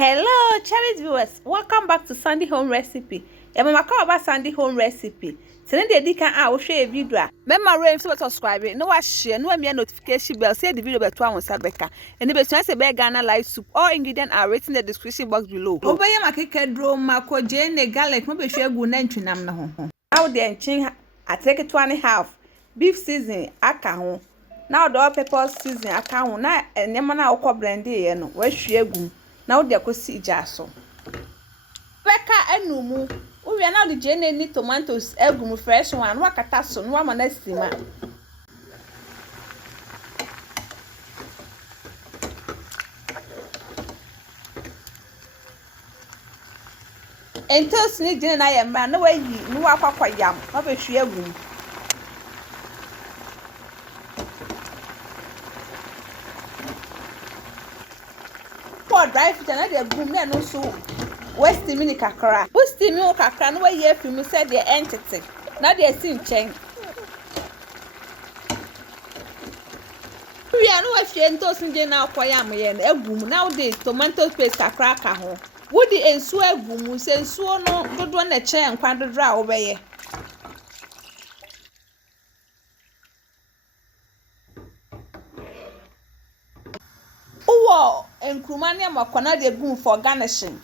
Hello, Chinese viewers. Welcome back to Sandy Home Recipe. Mama call about Sandy Home Recipe. Send the dikan will share a video. Remember, rain so subscribe. No share, no me notification bell. Say the video better one sabeka. And the chance a Ghana live soup. All ingredients are written in the description box below. Obey my cake draw mako jane garlic. No be share good name to nam no. Now the enching I take it 1.5. Beef season aka. Now the all pepper season aka. Na na okwa blend no. We share gum. Now they could see jaso. Becca and Numu. We are now the jenny need tomatoes, egum fresh one, wakataso, no one estima. And toast need and I am man, no way, no aqua yam, not a sheer room. Poor drive to another boom, and also. West Mini Kakara. West Mini Kakara, no way, if you said the entity. Now they are seeing change. We are no ashamed to sing now for yam and a boom nowadays, tomato paste Kakaka home. Would the ensure boom say so no good one a chair and quite draw away. Oh, and Crumania Maconade boom for garnishing.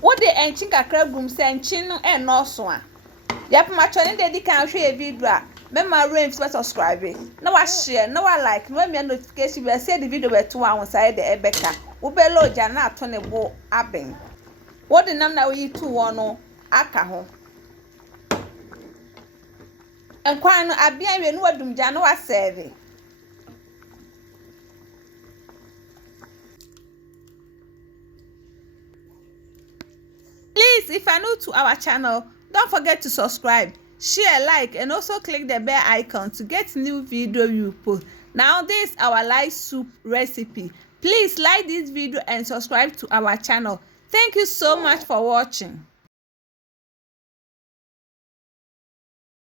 What the ancient crab room send chin and no swan. Yap, my channel dedicated a video. Remember, rain for subscribing. No, I share, no, I like, no, me notification. Will say the video at 2 hours inside the Ebeka. Ubelo Jana 20 bo abbing. What the name now you 2 1 akaho. And quite I be a no dum Jano was serving. Please, if you're new to our channel, don't forget to subscribe, share, like, and also click the bell icon to get new video you post. Now, this is our live soup recipe. Please like this video and subscribe to our channel. Thank you so much for watching.